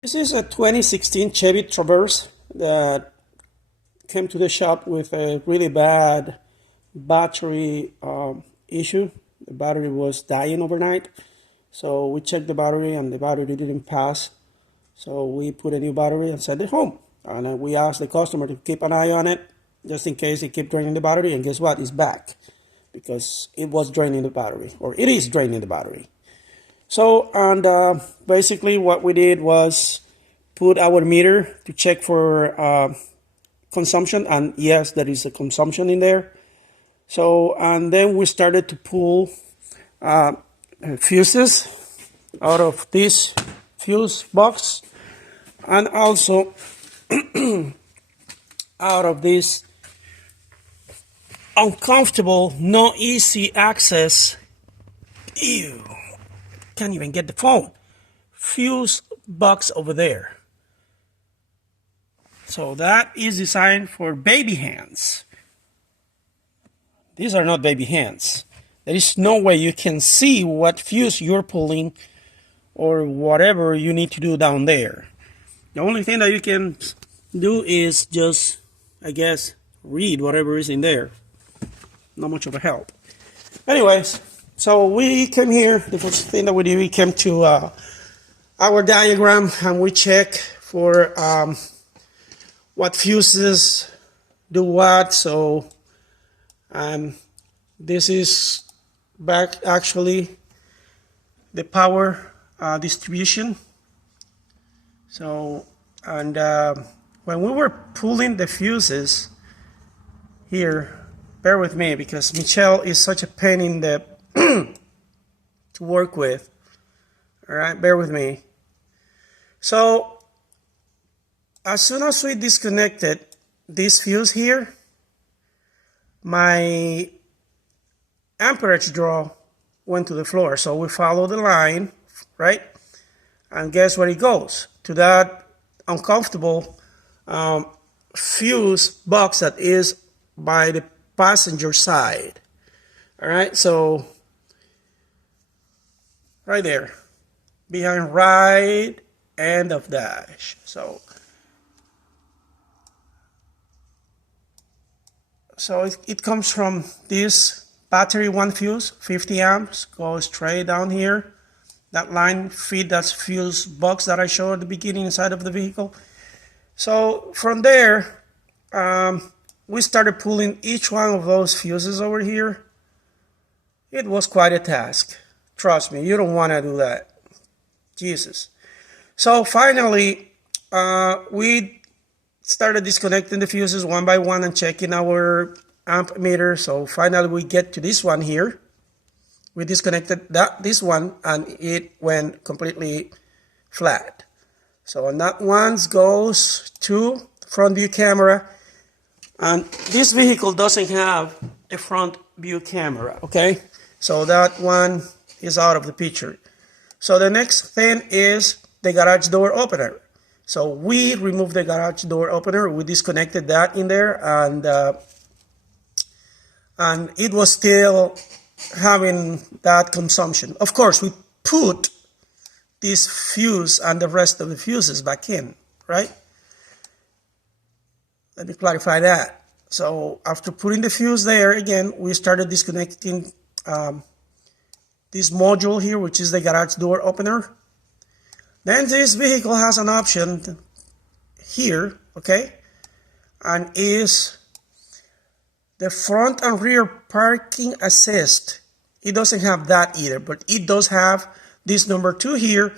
This is a 2016 Chevy Traverse that came to the shop with a really bad battery issue. The battery was dying overnight. So we checked the battery and the battery didn't pass. So we put a new battery and sent it home. And we asked the customer to keep an eye on it just in case it kept draining the battery. And guess what? It's back because it was draining the battery, or it is draining the battery. So, and basically what we did was put our meter to check for consumption, and yes, there is a consumption in there. So, and then we started to pull fuses out of this fuse box, and also out of this uncomfortable, no easy access. Ew. Can't even get the phone. Fuse box over there. So that is designed for baby hands. These are not baby hands. There is no way you can see what fuse you're pulling or whatever you need to do down there. The only thing that you can do is just, I guess, read whatever is in there. Not much of a help. Anyways, so we came here. The first thing that we did, we came to our diagram and we check for what fuses do what. So this is back actually the power distribution. So, and when we were pulling the fuses here, bear with me because Michelle is such a pain in the to work with. All right, bear with me. So as soon as we disconnected this fuse here, my amperage draw went to the floor. So we follow the line, right? And guess where it goes? To that uncomfortable fuse box that is by the passenger side. All right, so right there, behind right end of dash. So it comes from this battery one fuse, 50 amps, goes straight down here. That line feed that fuse box that I showed at the beginning inside of the vehicle. So from there, we started pulling each one of those fuses over here. It was quite a task. Trust me, you don't want to do that. Jesus. So finally, we started disconnecting the fuses one by one and checking our amp meter. So finally we get to this one here. We disconnected this one and it went completely flat. So and that one goes to front view camera, and this vehicle doesn't have a front view camera, okay? So that one is out of the picture. So the next thing is the garage door opener. So we removed the garage door opener, we disconnected that in there, and it was still having that consumption. Of course, we put this fuse and the rest of the fuses back in, right? Let me clarify that. So after putting the fuse there, again, we started disconnecting this module here, which is the garage door opener. Then this vehicle has an option here, okay, and is the front and rear parking assist. It doesn't have that either, but it does have this number 2 here,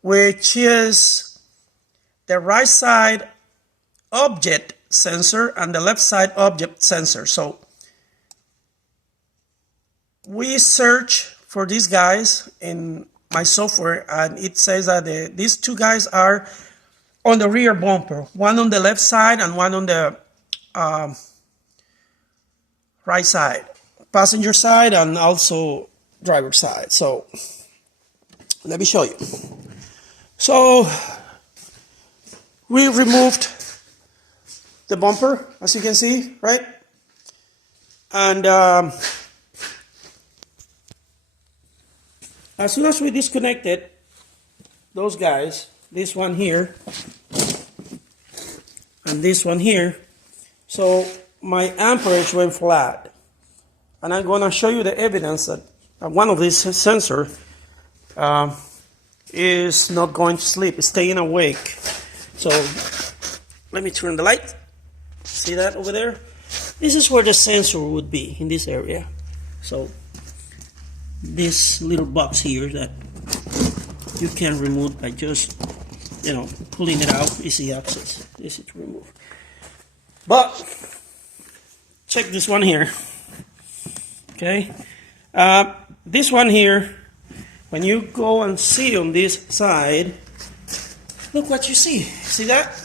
which is the right side object sensor and the left side object sensor. So we search for these guys in my software, and it says that these two guys are on the rear bumper, one on the left side and one on the right side, passenger side and also driver side. So let me show you. So we removed the bumper, as you can see, right? And as soon as we disconnected those guys, this one here, and this one here. So my amperage went flat. And I'm going to show you the evidence that one of these sensors is not going to sleep, it's staying awake. So let me turn the light. See that over there? This is where the sensor would be, in this area. So this little box here that you can remove by just, pulling it out, easy access, easy to remove. But check this one here. Okay, this one here, when you go and see on this side, look what you see. See that?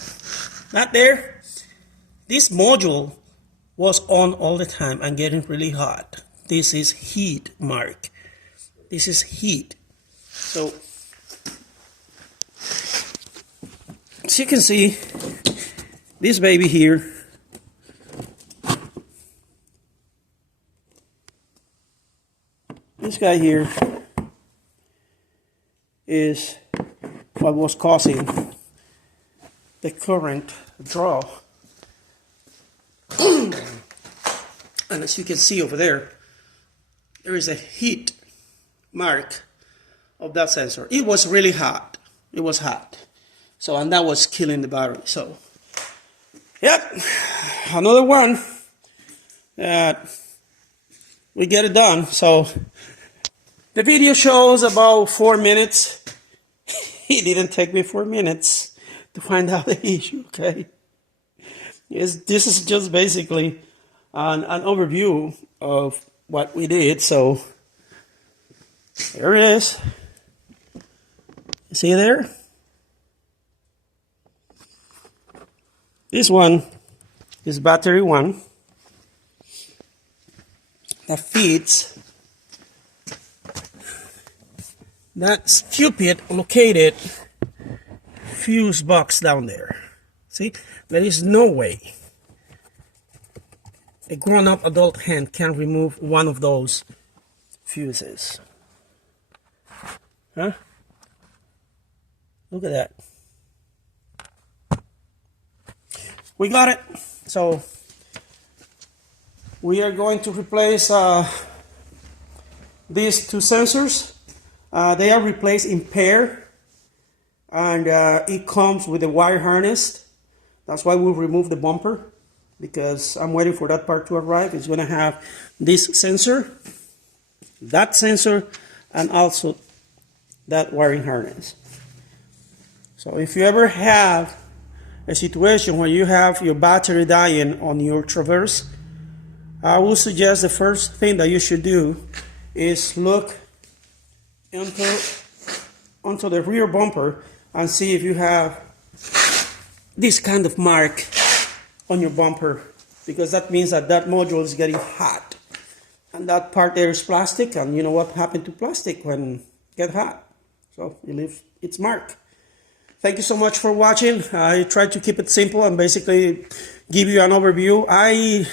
Not there? This module was on all the time and getting really hot. This is heat mark. This is heat. So, as you can see, this baby here, this guy here is what was causing the current draw. And as you can see over there, there is a heat mark of that sensor. It was really hot. It was hot. So, and that was killing the battery. So, yep, another one that we get it done. So, the video shows about 4 minutes. It didn't take me 4 minutes to find out the issue, okay? This is just basically an overview of what we did. So, there it is. See there? This one is battery 1 that feeds that stupid located fuse box down there. See, there is no way a grown-up adult hand can remove one of those fuses. Huh? Look at that. We got it. So we are going to replace these two sensors. They are replaced in pair, and it comes with a wire harness. That's why we'll remove the bumper, because I'm waiting for that part to arrive. It's going to have this sensor, that sensor, and also that wiring harness. So if you ever have a situation where you have your battery dying on your Traverse, I will suggest the first thing that you should do is look onto the rear bumper and see if you have this kind of mark on your bumper, because that means that that module is getting hot, and that part there is plastic, and you know what happened to plastic when it gets hot, so it leaves its mark. Thank you so much for watching. I tried to keep it simple and basically give you an overview. I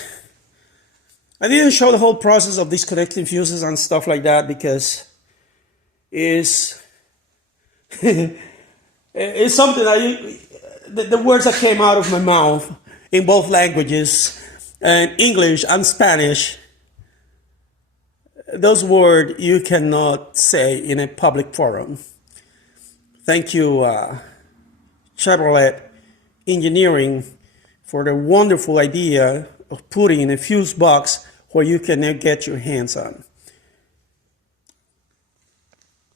didn't show the whole process of disconnecting fuses and stuff like that, because it's something that the words that came out of my mouth in both languages, and English and Spanish, those words you cannot say in a public forum. Thank you, Chevrolet Engineering, for the wonderful idea of putting in a fuse box where you can get your hands on.